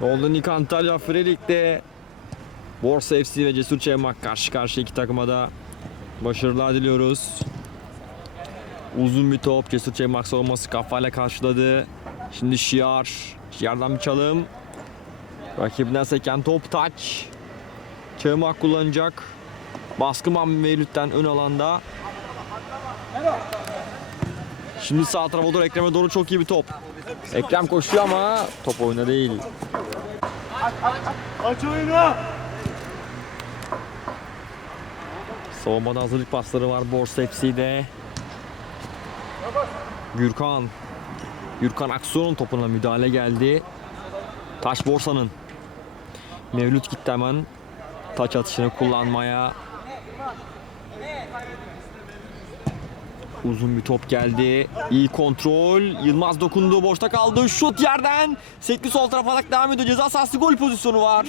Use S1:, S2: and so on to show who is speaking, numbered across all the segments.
S1: Golden Nick Antalya Fredrik'te Borsa FC ve Cesur Çevmak karşı karşıya iki takıma da başarılar diliyoruz. Uzun bir top. Cesur Çevmak savunması kafayla karşıladı. Şimdi Şiar. Şiar'dan bir çalım. Rakibinden seken top taç. Çevmak kullanacak. Baskı Mevlüt'ten ön alanda. Şimdi sağ tarafa doğru Ekrem'e doğru çok iyi bir top. Ekrem koşuyor ama top oyuna değil.
S2: Aç oyunu.
S1: Savunmada hazırlık pasları var Borsa FC'de. Gürkan. Gürkan Aksu'nun topuna müdahale geldi. Taş Borsa'nın. Mevlüt gitti hemen. Taç atışını kullanmaya. Uzun bir top geldi. İyi kontrol. Yılmaz dokundu. Boşta kaldı. Şut yerden. Sekli sol tarafa atak devam ediyor. Ceza sahası gol pozisyonu var.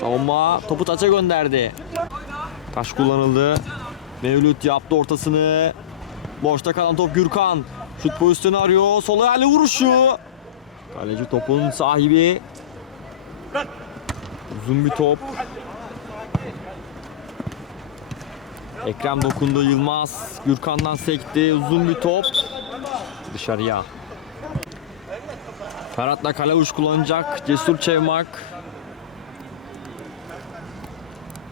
S1: Savunma topu taça gönderdi. Taş kullanıldı. Mevlüt yaptı ortasını. Boşta kalan top Gürkan. Şut pozisyonu arıyor. Sol ayağıyla vuruşu. Kaleci topun sahibi. Uzun bir top. Ekrem dokundu Yılmaz. Gürkan'dan sekti. Uzun bir top. Dışarıya. Ferhat'la kale uç kullanacak. Cesur Çevmak.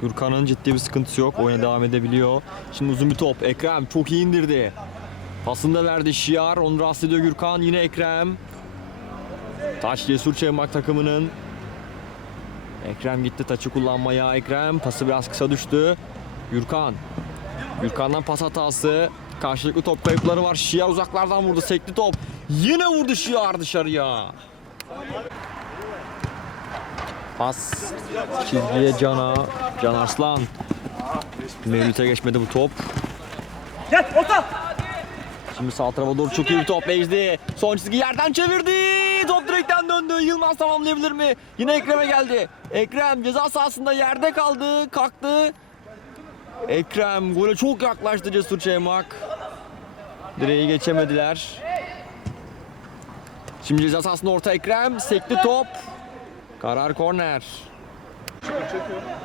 S1: Gürkan'ın ciddi bir sıkıntısı yok. Oyuna devam edebiliyor. Şimdi uzun bir top. Ekrem çok iyi indirdi. Pasını da verdi Şiar. Onu rahatsız ediyor Gürkan. Yine Ekrem. Taş Cesur Çevmak takımının. Ekrem gitti taçı kullanmaya. Ekrem pası biraz kısa düştü. Gürkan. Gürkan'dan pas hatası. Karşılıklı top kayıpları var. Şiar uzaklardan vurdu. Sekli top. Yine vurdu Şiar dışarıya. Pas çizgiye Can'a. Can Arslan. Mevlüt'e geçmedi bu top.
S2: Gel orta.
S1: Şimdi sağ tarafa doğru çok iyi bir top Vecdi. Son çizgi yerden çevirdi. Top direkten döndü. Yılmaz tamamlayabilir mi? Yine Ekrem'e geldi. Ekrem ceza sahasında yerde kaldı. Kalktı. Ekrem gole çok yaklaştı Cesur Çeymak. Direği geçemediler. Şimdi ceza sahasında orta Ekrem. Sekli top. Karar korner.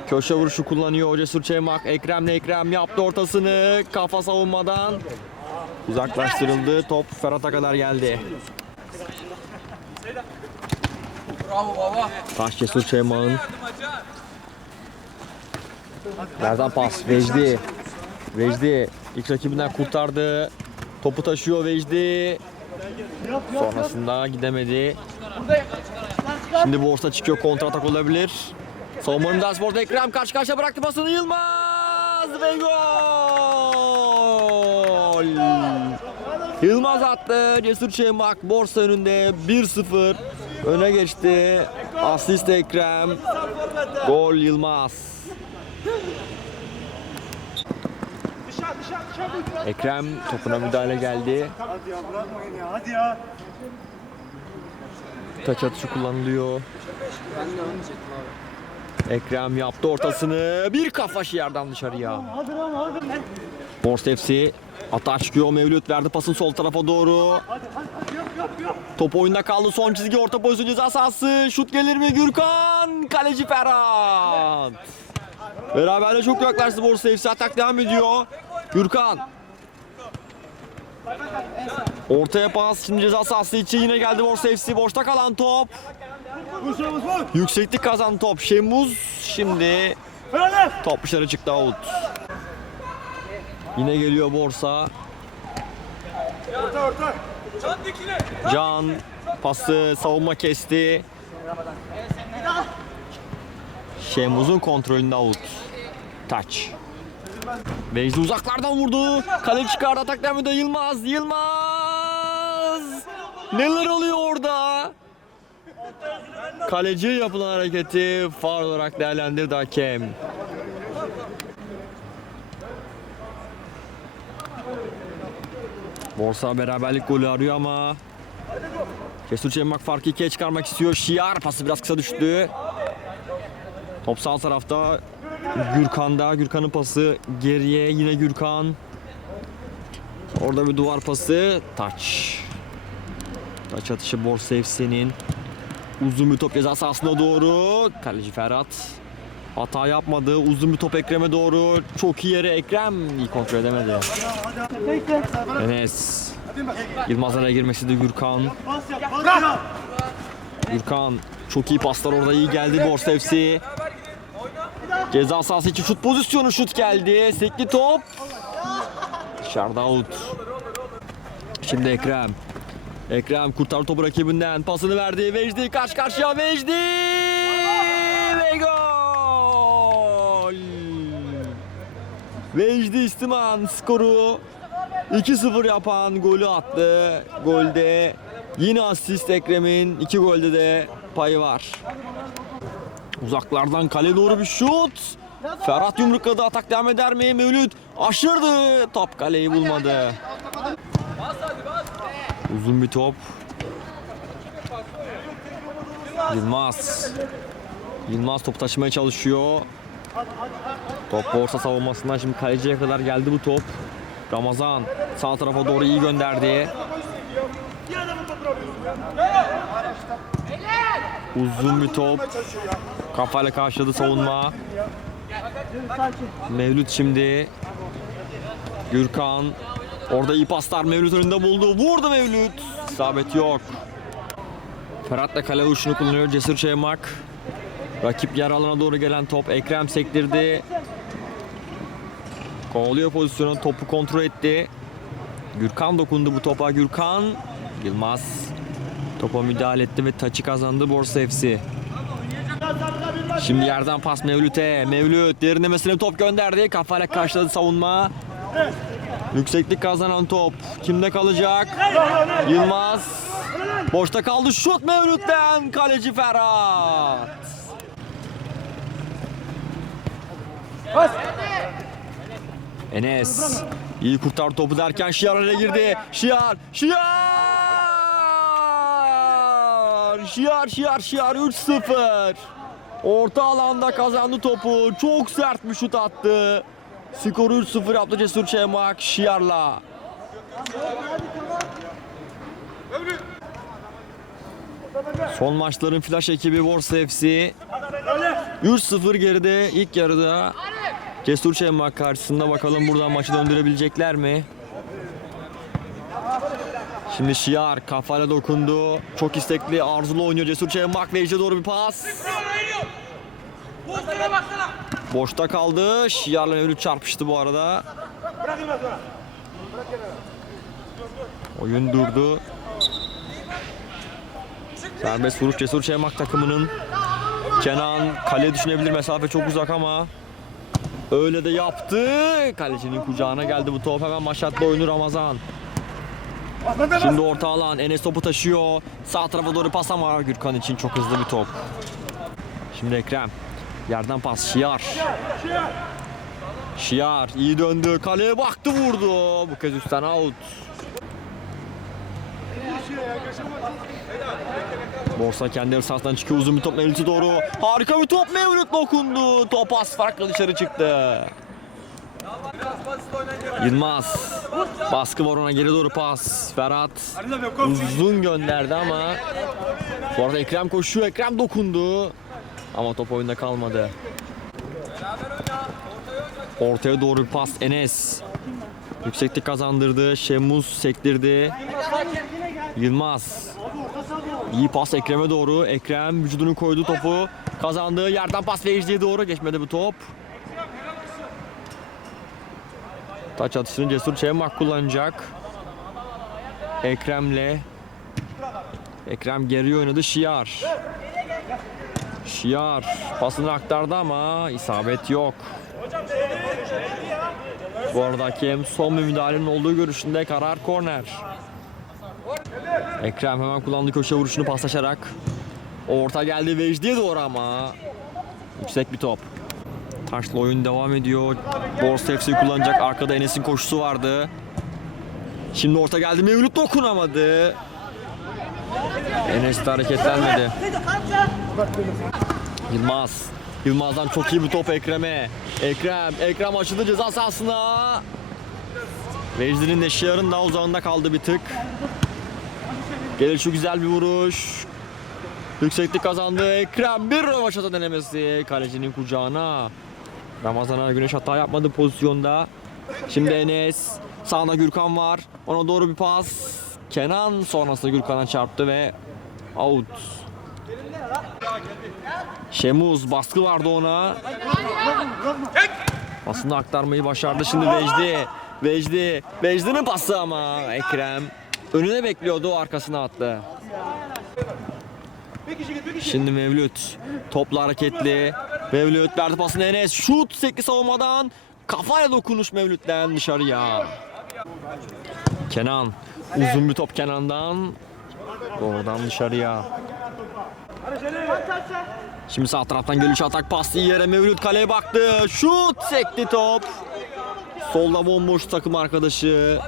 S1: Köşe vuruşu kullanıyor Cesur Çeymak. Ekrem'le Ekrem yaptı ortasını. Kafa savunmadan. Uzaklaştırıldı. Top Ferhat'a kadar geldi.
S3: Bravo baba.
S1: Taş Cesur Çeymak'ın. Yerden pas. Vecdi. Vecdi ilk rakibinden kurtardı. Topu taşıyor Vecdi. Sonrasında gidemedi. Şimdi borsa çıkıyor. Kontratak olabilir. Savunma Ümraniye Spor'da Ekrem karşı karşıya bıraktı pasını Yılmaz ve gol. Yılmaz attı. Cesur Çemak borsa önünde 1-0 öne geçti. Asist Ekrem. Gol Yılmaz. Ekrem topuna müdahale geldi.
S2: Hadi ya bırakmayın ya hadi ya.
S1: Taç atışı kullanılıyor. Ekrem yaptı ortasını. Bir kafa yerden dışarıya.
S2: Hadi lan hadi lan.
S1: FC atağa çıkıyor. Mevlüt verdi pasın sol tarafa doğru. Top oyunda kaldı. Son çizgi orta pozisyon ceza. Şut gelir mi Gürkan? Kaleci Ferhat. Beraberle çok yaklaştı Borsa FC. Atak devam ediyor. Gürkan. Ortaya pas. Şimdi ceza sahası için yine geldi Borsa FC. Boşta kalan top. Yükseklik kazan top. Şemuz şimdi top dışarı çıktı out. Yine geliyor Borsa.
S3: Can
S1: pası savunma kesti. Şemuz'un kontrolünde out. Touch. Vecdi uzaklardan vurdu. Kale çıkardı atak devam Yılmaz. Yılmaz. Neler oluyor orada? Kaleci yapılan hareketi faul olarak değerlendirdi hakem. Borsa beraberlik golü arıyor ama Cesur Çemak farkı ikiye çıkarmak istiyor. Şiar pası biraz kısa düştü. Top sağ tarafta Gürkan'da. Gürkan'ın pası geriye yine Gürkan. Orada bir duvar pası. Taç. Taç atışı Borsa FC'nin. Uzun bir top ceza sahasına doğru. Kaleci Ferhat hata yapmadı. Uzun bir top Ekrem'e doğru. Çok iyi yere Ekrem iyi kontrol edemedi. Enes. Yılmaz araya girmek istedi Gürkan. Gürkan çok iyi paslar orada iyi geldi Borsa FC. Ceza sahası için şut pozisyonu şut geldi. Sekli top. Dışarıda. Şimdi Ekrem. Ekrem kurtar topu rakibinden. Pasını verdi. Vecdi karşı karşıya Vecdi. Ve gol. Vecdi İstiman skoru 2-0 yapan golü attı. Golde yine asist Ekrem'in. iki golde de payı var. Uzaklardan kale doğru bir şut. Ferhat yumrukladı. Atak devam eder mi? Mevlüt aşırdı. Top kaleyi bulmadı. Uzun bir top. Yılmaz. Yılmaz top taşımaya çalışıyor. Top borsa savunmasından şimdi kaleciye kadar geldi bu top. Ramazan sağ tarafa doğru iyi gönderdi. Uzun bir top. Kafayla karşıladı savunma. Mevlüt şimdi. Gürkan. Orada iyi paslar Mevlüt önünde buldu. Vurdu Mevlüt. İsabet yok. Ferhat da kale uçunu kullanıyor. Cesur Çeymak. Rakip yer alana doğru gelen top. Ekrem sektirdi. Kovalıyor pozisyonu. Topu kontrol etti. Gürkan dokundu bu topa. Gürkan. Yılmaz. Topa müdahale etti ve taçı kazandı Borsa FC. Şimdi yerden pas Mevlüt'e. Mevlüt derinlemesine top gönderdi. Kafayla karşıladı savunma. Yükseklik kazanan top. Kimde kalacak? Yılmaz. Boşta kaldı. Şut Mevlüt'ten. Kaleci Ferhat. Enes. iyi kurtar topu derken Şiar girdi. Şiar. Şiar. Şiar Şiar Şiar 3-0. Orta alanda kazandı topu. Çok sert bir şut attı. Skoru 3-0 yaptı Cesur Çemak Şiar'la. Son maçların flash ekibi Borsa FC 3-0 geride ilk yarıda Cesur Çemak karşısında bakalım buradan maçı döndürebilecekler mi? Şimdi Şiar kafayla dokundu. Çok istekli, arzulu oynuyor Cesur Çemak. Vecde doğru bir pas. Boşta kaldı. Şiar'la Mevlüt çarpıştı bu arada. Oyun durdu. Serbest vuruş Cesur Çemak takımının. Kenan kale düşünebilir mesafe çok uzak ama öyle de yaptı. Kalecinin kucağına geldi bu top. Hemen maşatlı oyunu Ramazan. Şimdi orta alan Enes topu taşıyor. Sağ tarafa doğru pas ama Gürkan için çok hızlı bir top. Şimdi Ekrem. Yerden pas Şiar. Şiar iyi döndü. Kaleye baktı vurdu. Bu kez üstten out. Borsa kendi sahasından çıkıyor uzun bir top Mevlüt'e doğru. Harika bir top Mevlüt dokundu. Top az farklı dışarı çıktı. Yılmaz. Baskı var ona geri doğru pas. Ferhat uzun gönderdi ama bu arada Ekrem koşuyor. Ekrem dokundu. Ama top oyunda kalmadı. Ortaya doğru bir pas Enes. Yükseklik kazandırdı. Şemuz sektirdi. Yılmaz. İyi pas Ekrem'e doğru. Ekrem vücudunu koydu topu. Kazandığı yerden pas Vecdi'ye doğru. Geçmedi bu top. Taç atışını Cesur Çemak kullanacak. Ekrem'le. Ekrem geri oynadı Şiar. Şiar pasını aktardı ama isabet yok. Bu arada hakem son bir müdahalenin olduğu görüşünde karar korner. Ekrem hemen kullandı köşe vuruşunu paslaşarak. Orta geldi Vecdi'ye doğru ama yüksek bir top. Taşlı oyun devam ediyor. Borsa FC kullanacak. Arkada Enes'in koşusu vardı. Şimdi orta geldi. Mevlüt dokunamadı. Enes de hareketlenmedi. Yılmaz. Yılmaz'dan çok iyi bir top Ekrem'e. Ekrem. Ekrem açıldı ceza sahasına. Vecdi'nin de Şiar'ın daha uzağında kaldı bir tık. Gelir şu güzel bir vuruş. Yükseklik kazandı. Ekrem bir rövaşata denemesi. Kalecinin kucağına. Ramazan'a Güneş hata yapmadı pozisyonda. Şimdi Enes. Sağında Gürkan var. Ona doğru bir pas. Kenan sonrasında Gürkan'a çarptı ve out. Şemuz baskı vardı ona. Pasını aktarmayı başardı şimdi Vecdi. Vecdi. Vecdi'nin pası ama Ekrem. Önüne bekliyordu arkasına attı. Şimdi Mevlüt. Topla hareketli. Mevlüt verdi pasını Enes. Şut sekli savunmadan. Kafayla dokunuş Mevlüt'ten dışarıya. Kenan. Uzun bir top Kenan'dan. Oradan dışarıya. Şimdi sağ taraftan geliş atak pası yere Mevlüt kaleye baktı. Şut sekti top. Solda bomboş takım arkadaşı.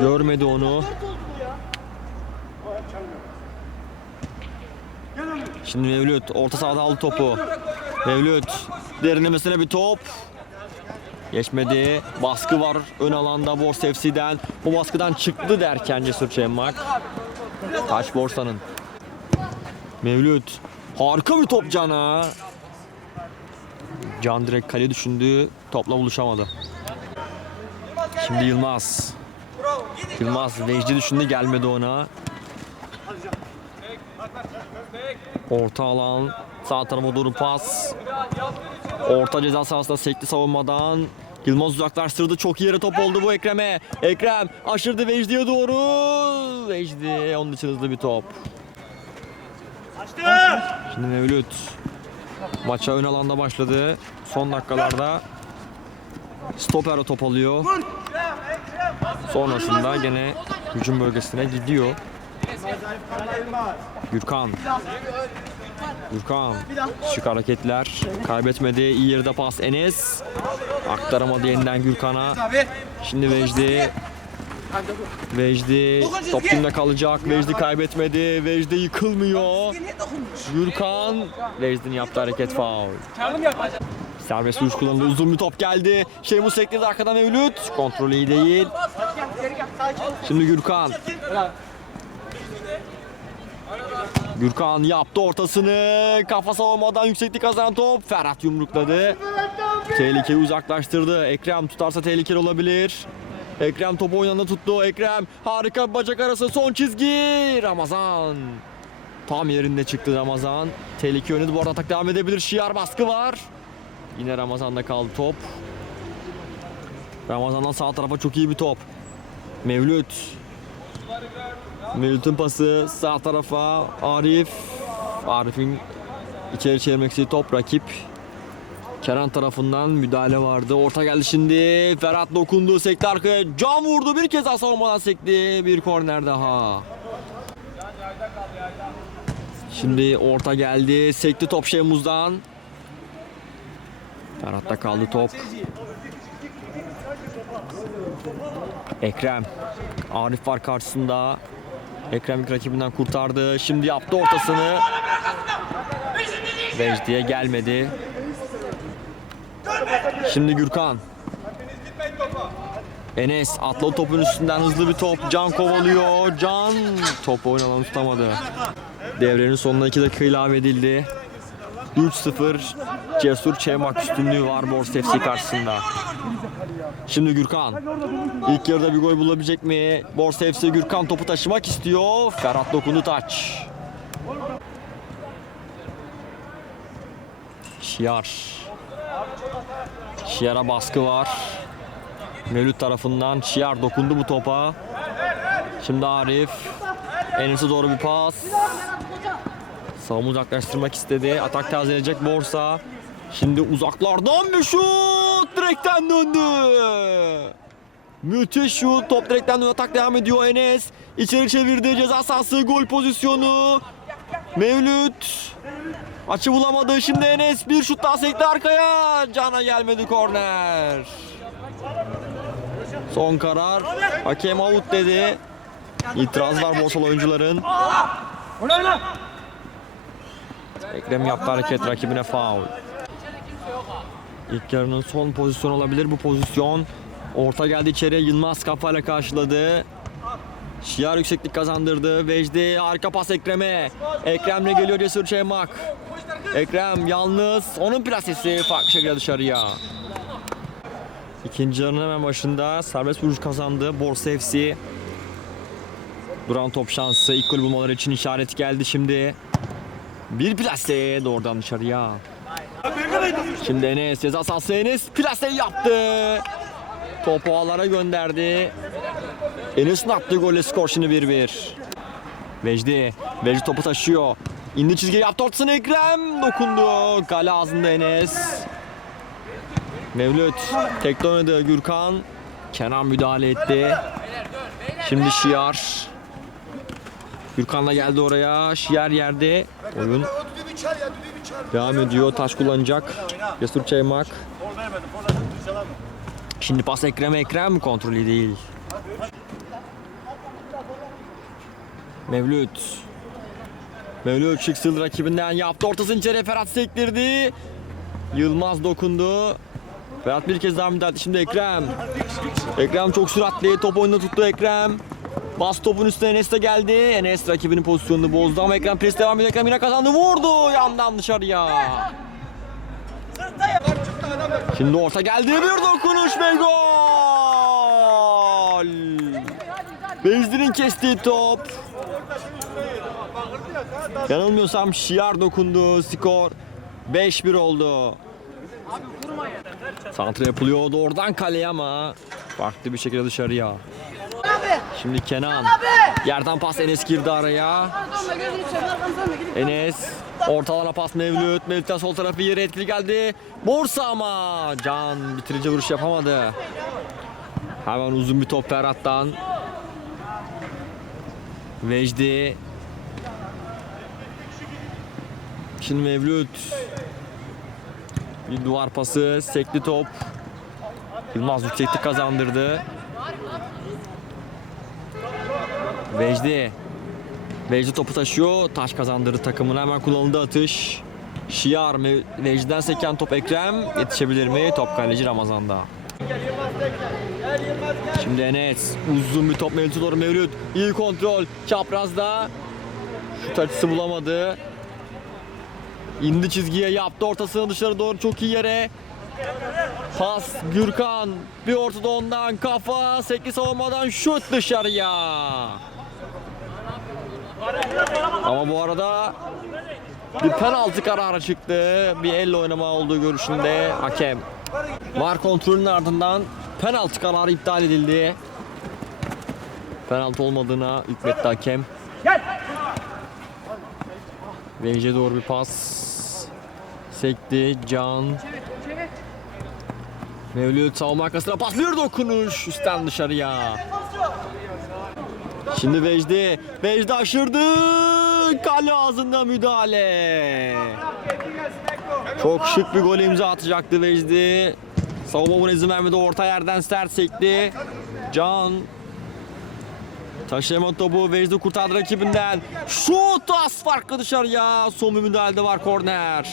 S1: Görmedi onu. Şimdi Mevlüt orta sahada aldı topu. Mevlüt derinlemesine bir top. Geçmedi. Baskı var ön alanda Bors FC'den. Bu baskıdan çıktı derken Cesur Çemmak. Taş Borsa'nın. Mevlüt. Harika bir top Can'a. Can direkt kale düşündü. Topla buluşamadı. Şimdi Yılmaz. Yılmaz Vecdi düşündü gelmedi ona. Orta alan. Sağ tarafa doğru pas. Orta ceza sahasında sekli savunmadan. Yılmaz uzaklaştırdı. Çok iyi yere top oldu bu Ekrem'e. Ekrem aşırdı Vecdi'ye doğru. Vecdi onun için hızlı bir top. Şimdi Mevlüt. Maça ön alanda başladı. Son dakikalarda stoper top alıyor. Sonrasında gene hücum bölgesine gidiyor. Gürkan. Gürkan. Şık hareketler. Kaybetmedi. İyi yerde pas Enes. Aktaramadı yeniden Gürkan'a. Şimdi Vecdi. Vecdi top kimde kalacak? Vecdi kaybetmedi. Vecdi yıkılmıyor. Gürkan. Vecdi'nin yaptığı hareket faul. Serbest vuruş kullanıldı. Uzun bir top geldi. Şeymus sekledi arkadan Mevlüt. Kontrolü iyi değil. Şimdi Gürkan. Gürkan yaptı ortasını. Kafa savunmadan yükseklik kazanan top. Ferhat yumrukladı. Tehlikeyi uzaklaştırdı. Ekrem tutarsa tehlikeli olabilir. Ekrem topu oynanında tuttu. Ekrem harika bacak arası son çizgi. Ramazan. Tam yerinde çıktı Ramazan. Tehlike yönü bu arada atak devam edebilir. Şiar baskı var. Yine Ramazan'da kaldı top. Ramazan'dan sağ tarafa çok iyi bir top. Mevlüt. Mevlüt'ün pası sağ tarafa Arif. Arif'in içeri çevirmek istediği top rakip. Kenan tarafından müdahale vardı. Orta geldi şimdi. Ferhat dokundu. Sekti arkaya. Can vurdu. Bir kez daha savunmadan sekti. Bir korner daha. Şimdi orta geldi. Sekti top Şemuz'dan. Ferhat'ta kaldı top. Ekrem. Arif var karşısında. Ekrem rakibinden kurtardı. Şimdi yaptı ortasını. Vecdi'ye gelmedi. Şimdi Gürkan. Enes atla topun üstünden hızlı bir top. Can kovalıyor. Can topu oynanan tutamadı. Devrenin sonuna 2 dakika ilave edildi. 3-0 Cesur Çemak üstünlüğü var Bors FC karşısında. Şimdi Gürkan. İlk yarıda bir gol bulabilecek mi? Bors FC Gürkan topu taşımak istiyor. Ferhat dokundu taç. Şiar. Şiar'a baskı var. Mevlüt tarafından Şiar dokundu bu topa. Şimdi Arif. Enes'e doğru bir pas. Savunma uzaklaştırmak istedi. Atak tazeleyecek Borsa. Şimdi uzaklardan bir şut. Direkten döndü. Müthiş şut. Top direkten döndü. Atak devam ediyor Enes. İçeri çevirdi. Ceza sahası. Gol pozisyonu. Mevlüt. Açı bulamadı. Şimdi Enes bir şut daha sekti arkaya. Cana gelmedi korner. Son karar. Hakem out dedi. İtiraz var Borsal oyuncuların. Ekrem yaptı hareket rakibine faul. İlk yarının son pozisyonu olabilir bu pozisyon. Orta geldi içeriye Yılmaz kafayla karşıladı. Şiar yükseklik kazandırdı. Vecdi arka pas Ekrem'e. Ekrem'le geliyor Cesur Çemak. Ekrem yalnız. Onun plasesi farklı şekilde dışarıya. İkinci yarının hemen başında serbest vuruş kazandı. Borsa FC. Duran top şansı. İlk gol bulmaları için işaret geldi şimdi. Bir plase doğrudan dışarıya. Şimdi Enes ceza sahası Enes plaseyi yaptı. Topu ağlara gönderdi. Enes'in attığı golle skor şimdi 1-1. Vecdi. Vecdi topu taşıyor. İndi çizgiye yaptı ortasını Ekrem. Dokundu. Kale ağzında Enes. Mevlüt. Tekte oynadı Gürkan. Kenan müdahale etti. Şimdi Şiar. Gürkan'la geldi oraya. Şiar yerde. Oyun devam ediyor. Taş kullanacak. Cesur Çaymak. Şimdi pas Ekrem'e Ekrem kontrolü değil. Mevlüt. Mevlüt Şıksıl rakibinden yaptı. Ortasını içeri Ferhat sektirdi. Yılmaz dokundu. Ferhat bir kez daha müdahale. Şimdi Ekrem. Ekrem çok süratli. Top oyunda tuttu Ekrem. Bas topun üstüne Enes geldi. Enes rakibinin pozisyonunu bozdu ama Ekrem pres devam ediyor. Ekrem yine kazandı. Vurdu yandan dışarıya. Şimdi orta geldi. Bir dokunuş ve gol. Bezdir'in kestiği top. Yanılmıyorsam Şiar dokundu. Skor 5-1 oldu. Santra yapılıyor doğrudan kaleye ama farklı bir şekilde dışarıya. Şimdi Kenan. Yerden pas Enes girdi araya. Enes. Ortalana pas Mevlüt. Mevlüt'ten sol tarafı yere etkili geldi. Borsa ama. Can bitirici vuruş yapamadı. Hemen uzun bir top Ferhat'tan. Vecdi. Şimdi Mevlüt. Bir duvar pası. Sekli top. Yılmaz yükseklik kazandırdı. Vecdi. Vecdi topu taşıyor. Taş kazandırdı takımına. Hemen kullanıldı atış. Şiar Vecdi'den seken top Ekrem. Yetişebilir mi? Top kaleci Ramazan'da. Şimdi Enes. Uzun bir top Mevlüt'e doğru Mevlüt. İyi kontrol. Çaprazda. Şut açısı bulamadı. İndi çizgiye yaptı ortasını dışarı doğru çok iyi yere. Pas Gürkan. Bir ortada ondan kafa. Sekli savunmadan şut dışarıya. Ama bu arada bir penaltı kararı çıktı. Bir elle oynama olduğu görüşünde hakem. Var kontrolünün ardından penaltı kararı iptal edildi. Penaltı olmadığına hükmetti hakem. Vence doğru bir pas. Sekti Can. Mevlüt savunma arkasına paslıyor dokunuş üstten dışarıya. Şimdi Vecdi. Vecdi aşırdı. Kale ağzında müdahale. Çok şık bir gol imza atacaktı Vecdi. Savunma buna izin vermedi. Orta yerden sert sekti. Can. Taşıyamadı topu. Vecdi kurtardı rakibinden. Şut az farklı dışarıya. Son bir müdahalede var korner.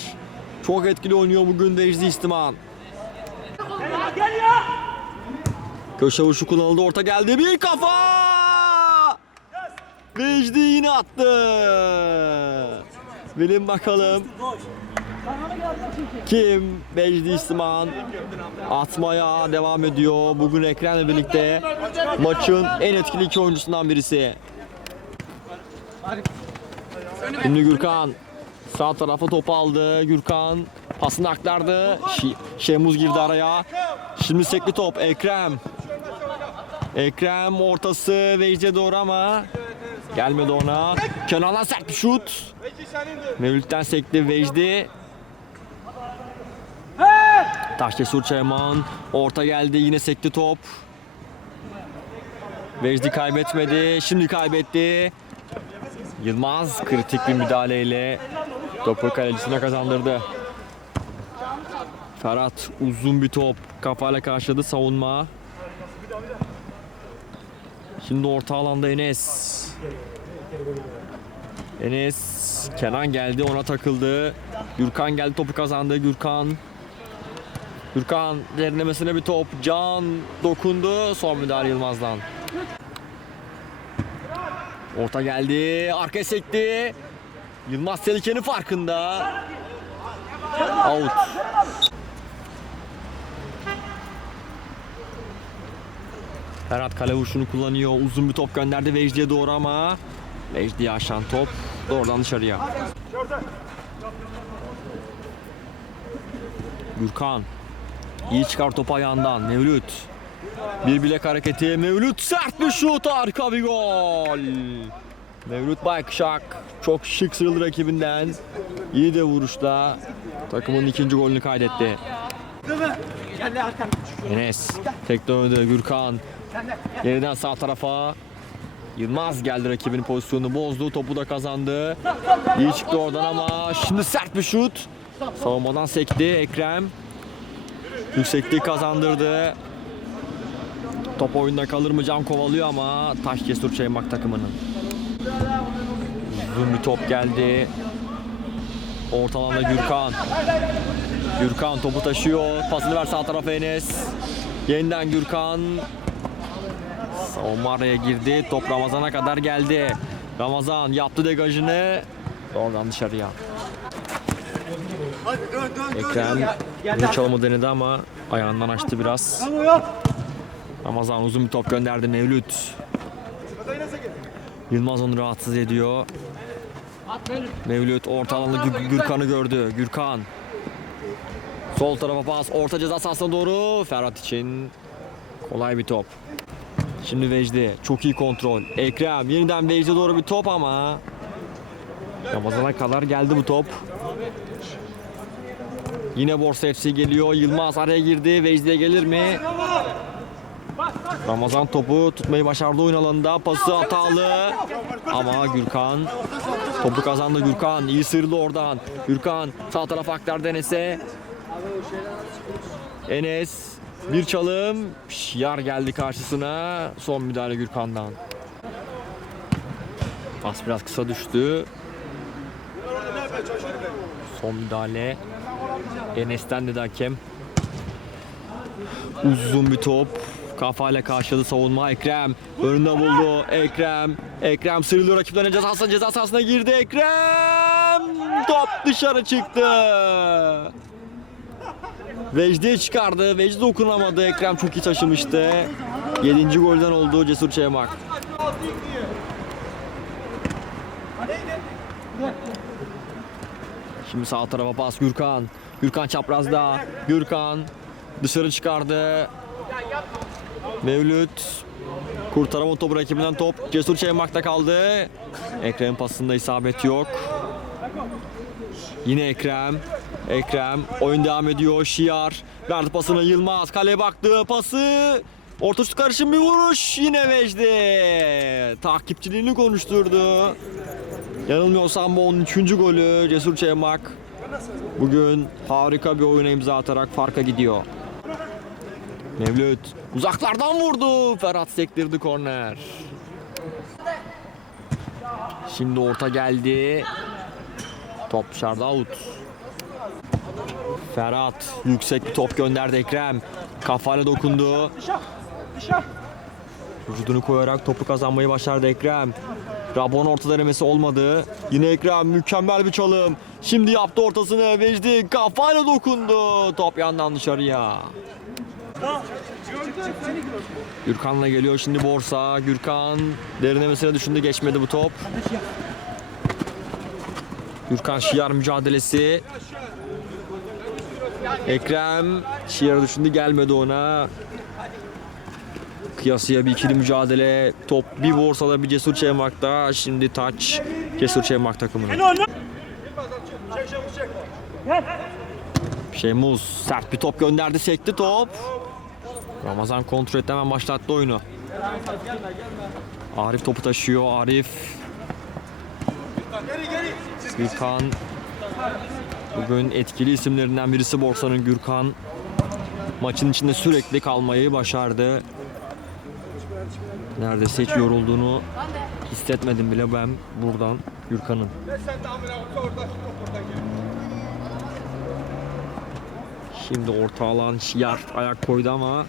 S1: Çok etkili oynuyor bugün Vecdi İstiman. Köşe vuruşu kullanıldı. Orta geldi. Bir kafa. Vecdi yine attı. Bilin bakalım. Kim? Vecdi İstiman atmaya devam ediyor. Bugün Ekrem'le birlikte maçın en etkili iki oyuncusundan birisi. Şimdi Gürkan sağ tarafa topu aldı. Gürkan pasını aktardı. Şemuz girdi araya. Şimdi sekli top Ekrem. Ekrem ortası Vecdi'ye doğru ama gelmedi ona. Kenan'dan sert bir şut. Mevlüt'ten sekti Vecdi. Taş Cesur Çayman. Orta geldi yine sekti top. Vecdi kaybetmedi. Şimdi kaybetti. Yılmaz kritik bir müdahaleyle topu kalecisine kazandırdı. Ferhat uzun bir top kafayla karşıladı savunma. Şimdi orta alanda Enes. Enes Kenan geldi ona takıldı. Gürkan geldi topu kazandı. Gürkan Gürkan derinlemesine bir top. Can dokundu. Son müdahale Yılmaz'dan. Orta geldi. Arkaya sekti. Yılmaz tehlikenin farkında. Out. Ferhat kale vuruşunu kullanıyor. Uzun bir top gönderdi Vecdi'ye doğru ama Vecdi'yi aşan top doğrudan dışarıya. Gürkan. İyi çıkar topu ayağından. Mevlüt. Bir bilek hareketi. Mevlüt sert bir şut. Harika bir gol. Mevlüt Baykışak çok şık sıyrıldı rakibinden. İyi de vuruşta takımın ikinci golünü kaydetti. Enes tek Gürkan. Yeniden sağ tarafa. Yılmaz geldi rakibinin pozisyonunu bozdu. Topu da kazandı. İyi çıktı oradan ama şimdi sert bir şut. Savunmadan sekti Ekrem. Yüksekliği kazandırdı. Top oyunda kalır mı can kovalıyor ama taş cesur Çaymak takımının. Uzun bir top geldi. Orta alanda Gürkan. Gürkan topu taşıyor. Pasını ver sağ tarafa Enes. Yeniden Gürkan. Savunma araya girdi. Top Ramazan'a kadar geldi. Ramazan yaptı degajını. Oradan dışarıya. Ekrem yine çalımı denedi ama ayağından açtı biraz. Ramazan uzun bir top gönderdi Mevlüt. Yılmaz onu rahatsız ediyor. Mevlüt orta Gür- Gürkan'ı gördü. Gürkan. Sol tarafa pas. Orta ceza sahasına doğru. Ferhat için kolay bir top. Şimdi Vecdi. Çok iyi kontrol. Ekrem yeniden Vecdi'ye doğru bir top ama Ramazan'a kadar geldi bu top. Yine Borsa FC geliyor. Yılmaz araya girdi. Vecdi'ye gelir mi? Ramazan topu tutmayı başardı oyun alanında. Pası hatalı. Ama Gürkan topu kazandı Gürkan. İyi sıyrıldı oradan. Gürkan sağ taraf aktardı Enes'e. Enes bir çalım. Şiyar geldi karşısına. Son müdahale Gürkan'dan. Pas biraz kısa düştü. Son müdahale. Enes'ten dedi hakem. Uzun bir top. Kafayla karşıladı savunma Ekrem. Önünde buldu Ekrem. Ekrem sıyrılıyor rakiplerine ceza sahasına ceza sahasına girdi Ekrem. Top dışarı çıktı. Vecdi çıkardı. Vecdi dokunamadı. Ekrem çok iyi taşımıştı. 7. golden oldu Cesur Çeymak. Şimdi sağ tarafa pas Gürkan. Gürkan çaprazda. Gürkan dışarı çıkardı. Mevlüt kurtarama topu rakibinden top. Cesur Çeymak'ta kaldı. Ekrem pasında isabet yok. Yine Ekrem. Ekrem oyun devam ediyor. Şiar verdi pasını Yılmaz. Kaleye baktı pası. Orta şut karışım bir vuruş. Yine Vecdi. Takipçiliğini konuşturdu. Yanılmıyorsam bu onun 3. golü Cesur Çeymak. Bugün harika bir oyuna imza atarak farka gidiyor. Mevlüt uzaklardan vurdu. Ferhat sektirdi korner. Şimdi orta geldi. Top dışarıda out. Ferhat yüksek bir top gönderdi Ekrem. Kafayla dokundu. Vücudunu koyarak topu kazanmayı başardı Ekrem. Rabon orta denemesi olmadı. Yine Ekrem mükemmel bir çalım. Şimdi yaptı ortasını. Vecdi kafayla dokundu. Top yandan dışarıya. Gürkan'la geliyor şimdi Borsa. Gürkan derinlemesine düşündü geçmedi bu top. Gürkan Şiar mücadelesi. Ekrem Şiar'a düşündü gelmedi ona. Kıyasıya bir ikili mücadele. Top bir Borsa'da bir Cesur Çeymak'ta. Şimdi taç Cesur Çeymak takımının. Şemuz sert bir top gönderdi sekti top. Ramazan kontrol etti hemen başlattı oyunu. Arif topu taşıyor Arif. Gürkan. Bugün etkili isimlerinden birisi Borsa'nın Gürkan. Maçın içinde sürekli kalmayı başardı. Neredeyse hiç yorulduğunu hissetmedim bile ben buradan Gürkan'ın. Şimdi orta alan Şiyar ayak koydu ama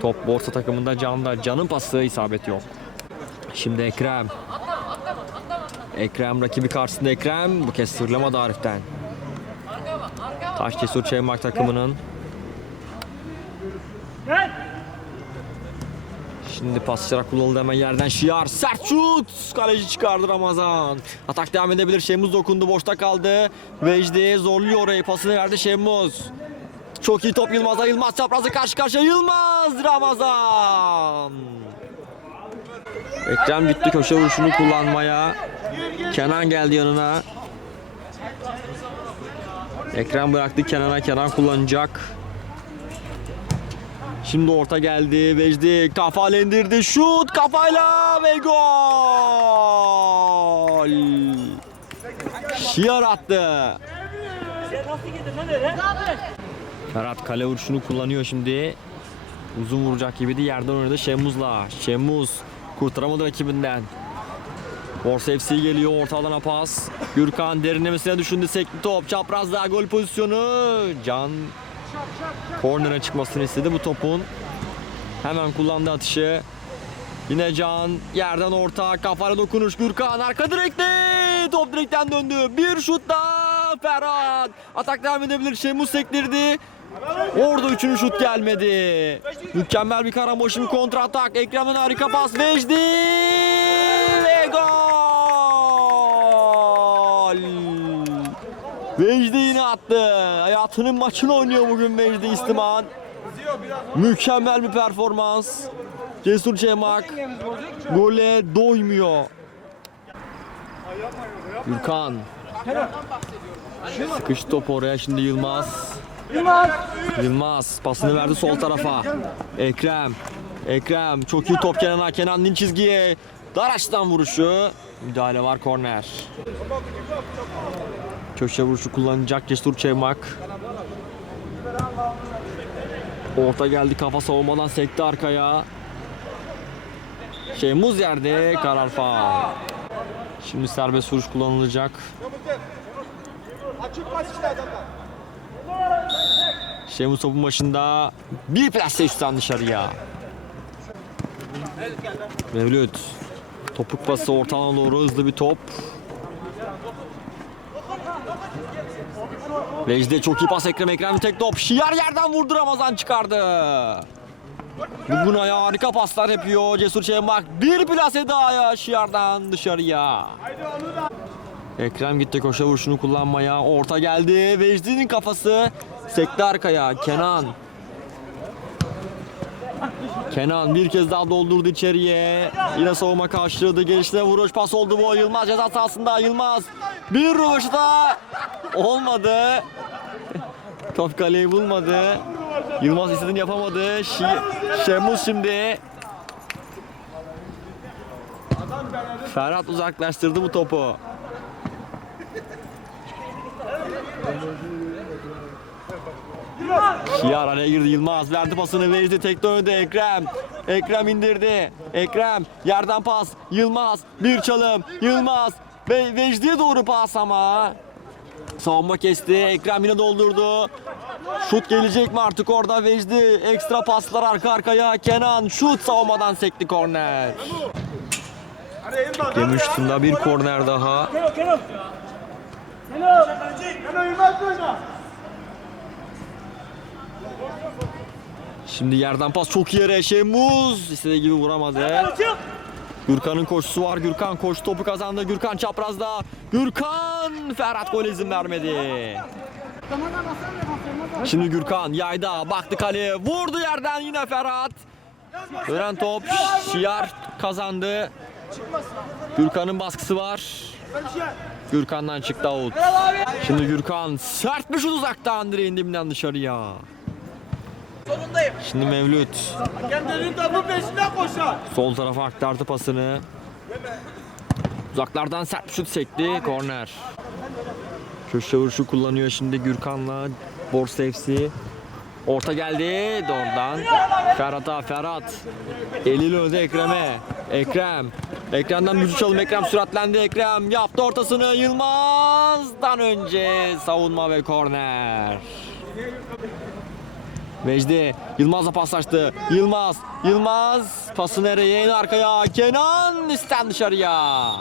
S1: top Borsa takımında Can'da. Can'ın pası isabet yok. Şimdi Ekrem. Ekrem rakibi karşısında Ekrem. Bu kez sırlamadı Arif'ten. Taş Cesur Çaymak takımının. Şimdi pasçılar kullanıldı hemen yerden Şiar. Sert şut. Kaleci çıkardı Ramazan. Atak devam edebilir. Şemuz dokundu. Boşta kaldı. Vecdi zorluyor orayı. Pasını verdi Şemuz. Çok iyi top Yılmaz'a. Yılmaz çaprazı karşı karşıya. Yılmaz Ramazan. Ekrem gitti köşe vuruşunu kullanmaya. Kenan geldi yanına. Ekrem bıraktı Kenan'a. Kenan kullanacak. Şimdi orta geldi. Vecdi kafayla indirdi. Şut kafayla ve gol. Şiar attı. Ferhat kale vuruşunu kullanıyor şimdi. Uzun vuracak gibiydi. Yerden oynadı Şemuz'la. Şemuz kurtaramadı rakibinden. Borsa FC geliyor orta alana pas. Gürkan derinlemesine düşündü sekli top. Çaprazda gol pozisyonu. Can kornere çıkmasını istedi bu topun. Hemen kullandı atışı. Yine Can yerden orta kafayla dokunuş Gürkan arka direkte top direkten döndü. Bir şut daha Ferhat. Atak devam edebilir. Şemus sektirdi. Orada üçüncü şut gelmedi. Mükemmel bir karambol şimdi kontra atak. Ekrem'den harika pas. Vecdi ve gol. Vecdi yine attı. Hayatının maçını oynuyor bugün Vecdi İstiman. Mükemmel bir performans. Cesur Çemak gole doymuyor. Gürkan. Sıkış top oraya şimdi Yılmaz. Yılmaz pasını verdi sol tarafa. Ekrem. Ekrem çok iyi top Kenan'a. Kenan din çizgiye. Daraç'tan vuruşu. Müdahale var korner. Köşe vuruşu kullanacak Cesur Çemak. Orta geldi kafa savunmadan sekti arkaya. Şey muz yerde karar faul. Şimdi serbest vuruş kullanılacak. Şemuz topun başında bir plase üstten dışarıya. Mevlüt. Topuk pası ortadan doğru hızlı bir top. Vecde çok iyi pas Ekrem Ekrem tek top. Şiar yerden vurdu Ramazan çıkardı. Bugün ayağı harika paslar yapıyor. Cesur Çemak bir plase daha ya Şiar'dan dışarıya. Ekrem gitti koşa vuruşunu kullanmaya. Orta geldi. Vecdi'nin kafası sekti arkaya. Kenan. Kenan bir kez daha doldurdu içeriye. Yine savunma karşıladı. Gelişine vuruş pas oldu bu. Yılmaz ceza sahasında. Yılmaz bir vuruş daha olmadı. Top kaleyi bulmadı. Yılmaz istediğini yapamadı. Şi Şemuz şimdi. Ferhat uzaklaştırdı bu topu. Şiar araya girdi Yılmaz verdi pasını verdi tek döndü Ekrem. Ekrem indirdi. Ekrem yerden pas Yılmaz bir çalım Yılmaz. Ve Vecdi'ye doğru pas ama. Savunma kesti Ekrem yine doldurdu. Şut gelecek mi artık orada? Vecdi ekstra paslar arka arkaya. Kenan şut savunmadan sekti korner. Gümüştü'nde bir korner daha.
S2: Kenan Kenan. Kenan. Kenan oyna.
S1: Şimdi yerden pas çok iyi yere Şemuz istediği gibi vuramadı. Gürkan'ın koşusu var. Gürkan koş topu kazandı. Gürkan çaprazda. Gürkan Ferhat gol izin vermedi. Şimdi Gürkan yayda baktı kaleye vurdu yerden yine Ferhat. Dönen top Şiar kazandı. Gürkan'ın baskısı var. Gürkan'dan çıktı out. Şimdi Gürkan sert bir şut uzaktan direğin dibinden dışarıya. Şimdi Mevlüt
S2: Kendinin topun peşinden koşar.
S1: Sol tarafa aktardı pasını. Uzaklardan sert bir şut sekti. Korner. Köşe vuruşu kullanıyor şimdi Gürkan'la Borsa FC. Orta geldi doğrudan. Ferhat'a Ferhat. Eliyle öde Ekrem'e. Ekrem. Ekrem'den müzik çalım. Ekrem süratlendi. Ekrem yaptı ortasını. Yılmaz'dan önce savunma ve korner. Vecdi Yılmaz'la paslaştı. Yılmaz, Yılmaz pası nereye? En arkaya. Kenan üstten dışarıya.